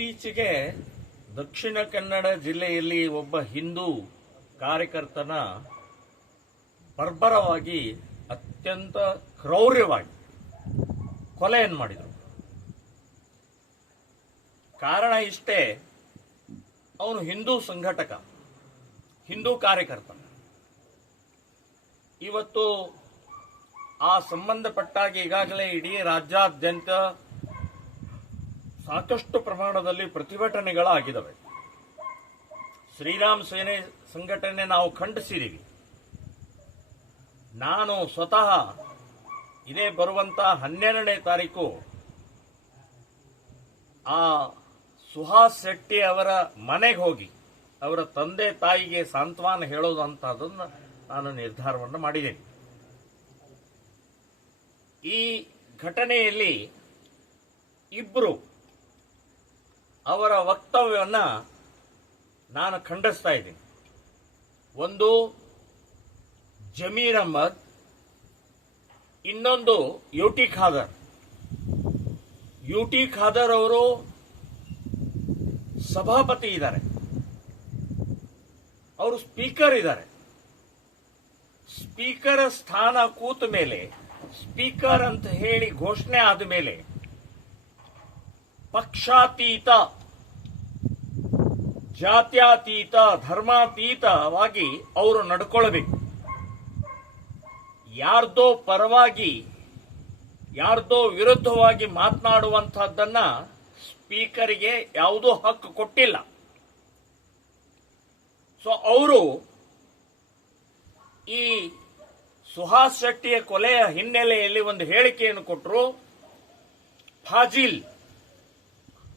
ಇತ್ತೀಚೆಗೆ ದಕ್ಷಿಣ ಕನ್ನಡ ಜಿಲ್ಲೆಯಲ್ಲಿ ಒಬ್ಬ ಹಿಂದೂ ಕಾರ್ಯಕರ್ತನ ಬರ್ಬರವಾಗಿ ಅತ್ಯಂತ ಕ್ರೌರ್ಯವಾಗಿ ಕೊಲೆಯನ್ನು ಮಾಡಿದರು. ಕಾರಣ ಇಷ್ಟೇ, ಅವನು ಹಿಂದೂ ಸಂಘಟಕ, ಹಿಂದೂ ಕಾರ್ಯಕರ್ತ. ಇವತ್ತು ಆ ಸಂಬಂಧಪಟ್ಟಾಗಿ ಈಗಾಗಲೇ ಇಡೀ ರಾಜ್ಯಾದ್ಯಂತ ಸಾಕಷ್ಟು ಪ್ರಮಾಣದಲ್ಲಿ ಪ್ರತಿಭಟನೆಗಳಾಗಿದ್ದಾವೆ. ಶ್ರೀರಾಮ್ ಸೇನೆ ಸಂಘಟನೆ ನಾವು ಖಂಡಿಸಿದ್ದೀವಿ. ನಾನು ಸ್ವತಃ ಇದೇ ಬರುವಂತ 12ನೇ ತಾರೀಕು ಆ ಸುಹಾಸ್ ಶೆಟ್ಟಿ ಅವರ ಮನೆಗೆ ಹೋಗಿ ಅವರ ತಂದೆ ತಾಯಿಗೆ ಸಾಂತ್ವನ ಹೇಳೋದಂತದನ್ನು ನಾನು ನಿರ್ಧಾರವನ್ನು ಮಾಡಿದ್ದೇನೆ. ಈ ಘಟನೆಯಲ್ಲಿ ಇಬ್ಬರು ಅವರ ವಕ್ತವ್ಯವನ್ನ ನಾನು ಖಂಡಿಸ್ತಾ ಇದ್ದೀನಿ. ಒಂದು ಜಮೀರ್ ಅಹ್ಮದ್, ಇನ್ನೊಂದು ಯುಟಿ ಖಾದರ್. ಯುಟಿ ಖಾದರ್ ಅವರು ಸಭಾಪತಿ ಇದ್ದಾರೆ, ಅವರು ಸ್ಪೀಕರ್ ಇದ್ದಾರೆ. ಸ್ಪೀಕರ್ ಸ್ಥಾನ ಕೂತ ಮೇಲೆ, ಸ್ಪೀಕರ್ ಅಂತ ಹೇಳಿ ಘೋಷಣೆ ಆದ ಮೇಲೆ ಪಕ್ಷಾತೀತ, ಜಾತ್ಯಾತೀತ, ಧರ್ಮಾತೀತವಾಗಿ ಅವರು ನಡ್ಕೊಳ್ಬೇಕು. ಯಾರ್ದೋ ಪರವಾಗಿ, ಯಾರ್ದೋ ವಿರುದ್ಧವಾಗಿ ಮಾತನಾಡುವಂತಹದ್ದನ್ನ ಸ್ಪೀಕರ್ಗೆ ಯಾವುದೋ ಹಕ್ಕು ಕೊಟ್ಟಿಲ್ಲ. ಸೊ ಅವರು ಈ ಸುಹಾಸ್ ಶೆಟ್ಟಿಯ ಕೊಲೆಯ ಹಿನ್ನೆಲೆಯಲ್ಲಿ ಒಂದು ಹೇಳಿಕೆಯನ್ನು ಕೊಟ್ಟರು. ಫಾಜಿಲ್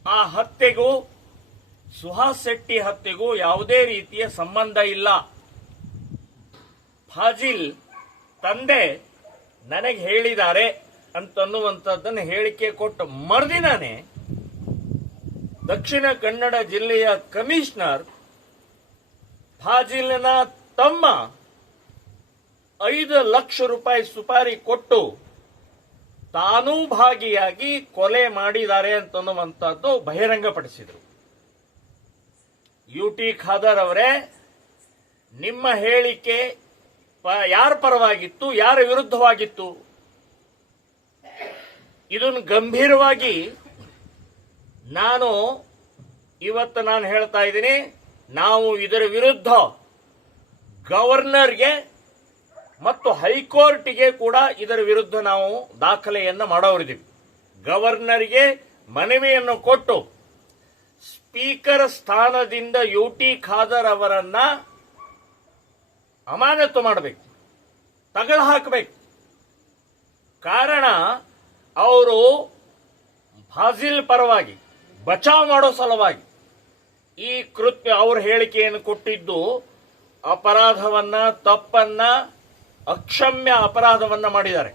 ಆ ಹತ್ಯೆಗೂ ಸುಹಾಸ್ ಶೆಟ್ಟಿ ಹತ್ಯೆಗೂ ಯಾವುದೇ ರೀತಿಯ ಸಂಬಂಧ ಇಲ್ಲ. ಫಾಜಿಲ್ ತಂದೆ ನನಗೆ ಹೇಳಿದ್ದಾರೆ ಅಂತನ್ನುವಂಥದ್ದನ್ನು ಹೇಳಿಕೆ ಕೊಟ್ಟ ಮರುದಿನಾನೇ ದಕ್ಷಿಣ ಕನ್ನಡ ಜಿಲ್ಲೆಯ ಕಮಿಷನರ್ ಫಾಜಿಲ್ನ ತಮ್ಮ 5 ಲಕ್ಷ ರೂಪಾಯಿ ಸುಪಾರಿ ಕೊಟ್ಟು ತಾನೂ ಭಾಗಿಯಾಗಿ ಕೊಲೆ ಮಾಡಿದ್ದಾರೆ ಅಂತನ್ನುವಂಥದ್ದು ಬಹಿರಂಗಪಡಿಸಿದರು. ಯುಟಿ ಖಾದರ್ ಅವರೇ, ನಿಮ್ಮ ಹೇಳಿಕೆ ಯಾರ ಪರವಾಗಿತ್ತು, ಯಾರ ವಿರುದ್ಧವಾಗಿತ್ತು? ಇದನ್ನು ಗಂಭೀರವಾಗಿ ಇವತ್ತು ನಾನು ಹೇಳ್ತಾ ಇದ್ದೀನಿ. ನಾವು ಇದರ ವಿರುದ್ಧ ಗವರ್ನರ್ಗೆ ಮತ್ತು ಹೈಕೋರ್ಟ್ಗೆ ಕೂಡ ಇದರ ವಿರುದ್ಧ ನಾವು ದಾಖಲೆಯನ್ನು ಮಾಡೋರಿದ್ದೀವಿ. ಗವರ್ನರ್ಗೆ ಮನವಿಯನ್ನು ಕೊಟ್ಟು ಸ್ಪೀಕರ್ ಸ್ಥಾನದಿಂದ ಯುಟಿ ಖಾದರ್ ಅವರನ್ನ ಅಮಾನತು ಮಾಡಬೇಕು, ತಗಲು ಹಾಕಬೇಕು. ಕಾರಣ ಅವರು ಫಾಜಿಲ್ ಪರವಾಗಿ ಬಚಾವ್ ಮಾಡೋ ಸಲುವಾಗಿ ಈ ಕೃತ್ಯ, ಅವ್ರ ಹೇಳಿಕೆಯನ್ನು ಕೊಟ್ಟಿದ್ದು ಅಪರಾಧವನ್ನ, ತಪ್ಪನ್ನ, ಅಕ್ಷಮ್ಯ ಅಪರಾಧವನ್ನ ಮಾಡಿದ್ದಾರೆ.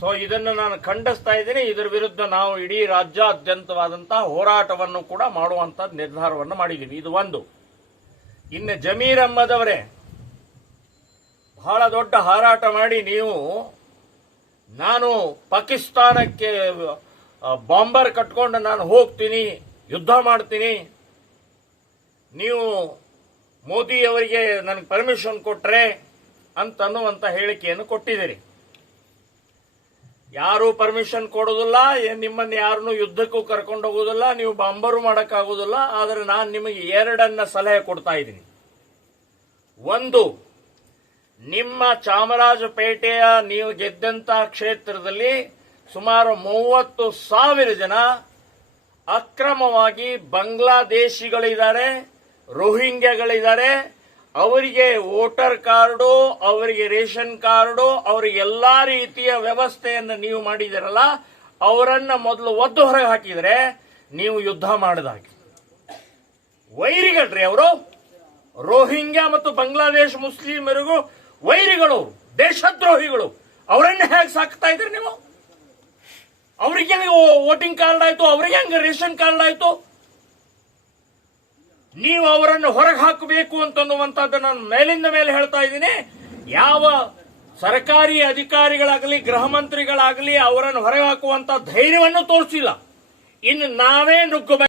ಸೊ ಇದನ್ನು ನಾನು ಖಂಡಿಸ್ತಾ ಇದ್ದೀನಿ. ಇದರ ವಿರುದ್ಧ ನಾವು ಇಡೀ ರಾಜ್ಯಾದ್ಯಂತವಾದಂತಹ ಹೋರಾಟವನ್ನು ಕೂಡ ಮಾಡುವಂತ ನಿರ್ಧಾರವನ್ನು ಮಾಡಿದ್ದೀವಿ. ಇದು ಒಂದು. ಇನ್ನು ಜಮೀರ್ ಅಹ್ಮದ್ ಅವರೇ, ಬಹಳ ದೊಡ್ಡ ಹಾರಾಟ ಮಾಡಿ ನಾನು ಪಾಕಿಸ್ತಾನಕ್ಕೆ ಬಾಂಬರ್ ಕಟ್ಕೊಂಡು ನಾನು ಹೋಗ್ತೀನಿ, ಯುದ್ಧ ಮಾಡ್ತೀನಿ, ನೀವು ಮೋದಿ ಅವರಿಗೆ ನನಗೆ ಪರ್ಮಿಷನ್ ಕೊಟ್ರೆ ಅಂತನ್ನುವಂತ ಹೇಳಿಕೆಯನ್ನು ಕೊಟ್ಟಿದ್ದೀರಿ. ಯಾರೂ ಪರ್ಮಿಷನ್ ಕೊಡೋದಿಲ್ಲ, ನಿಮ್ಮನ್ನು ಯಾರನ್ನೂ ಯುದ್ಧಕ್ಕೂ ಕರ್ಕೊಂಡು ಹೋಗೋದಿಲ್ಲ, ನೀವು ಬಾಂಬರು ಮಾಡಕ್ಕಾಗೋದಿಲ್ಲ. ಆದರೆ ನಾನು ನಿಮಗೆ 2 ಸಲಹೆ ಕೊಡ್ತಾ ಇದ್ದೀನಿ. ಒಂದು, ನಿಮ್ಮ ಚಾಮರಾಜಪೇಟೆಯ ನೀವು ಗೆದ್ದಂತ ಕ್ಷೇತ್ರದಲ್ಲಿ ಸುಮಾರು 30,000 ಜನ ಅಕ್ರಮವಾಗಿ ಬಾಂಗ್ಲಾದೇಶಿಗಳಿದ್ದಾರೆ, ರೋಹಿಂಗ್ಯಾಗಳಿದ್ದಾರೆ. ಅವರಿಗೆ ವೋಟರ್ ಕಾರ್ಡು, ಅವರಿಗೆ ರೇಷನ್ ಕಾರ್ಡು, ಅವರಿಗೆ ಎಲ್ಲಾ ರೀತಿಯ ವ್ಯವಸ್ಥೆಯನ್ನು ನೀವು ಮಾಡಿದಿರಲ್ಲ, ಅವರನ್ನ ಮೊದಲು ಒದ್ದು ಹೊರಗೆ ಹಾಕಿದ್ರೆ ನೀವು ಯುದ್ಧ ಮಾಡಿದಾಗೆ. ವೈರಿಗಳ್ರಿ ಅವರು. ರೋಹಿಂಗ್ಯಾ ಮತ್ತು ಬಾಂಗ್ಲಾದೇಶ ಮುಸ್ಲಿಮರಿಗೂ ವೈರಿಗಳು, ದೇಶದ್ರೋಹಿಗಳು. ಅವರನ್ನ ಹೇಗೆ ಸಾಕ್ತಾ ಇದ್ರಿ ನೀವು? ಅವ್ರಿಗೆ ವೋಟಿಂಗ್ ಕಾರ್ಡ್ ಆಯ್ತು, ಅವರಿಗೆ ಹೆಂಗ ರೇಷನ್ ಕಾರ್ಡ್ ಆಯ್ತು? ನೀವು ಅವರನ್ನು ಹೊರಗೆ ಹಾಕಬೇಕು ಅಂತನ್ನುವಂಥದ್ದು ನಾನು ಮೇಲಿಂದ ಮೇಲೆ ಹೇಳ್ತಾ ಇದ್ದೀನಿ. ಯಾವ ಸರ್ಕಾರಿ ಅಧಿಕಾರಿಗಳಾಗಲಿ, ಗೃಹ ಮಂತ್ರಿಗಳಾಗಲಿ ಅವರನ್ನು ಹೊರಗೆ ಹಾಕುವಂತ ಧೈರ್ಯವನ್ನು ತೋರಿಸಿಲ್ಲ. ಇನ್ನು ನಾವೇ ನುಗ್ಗಬೇಕು.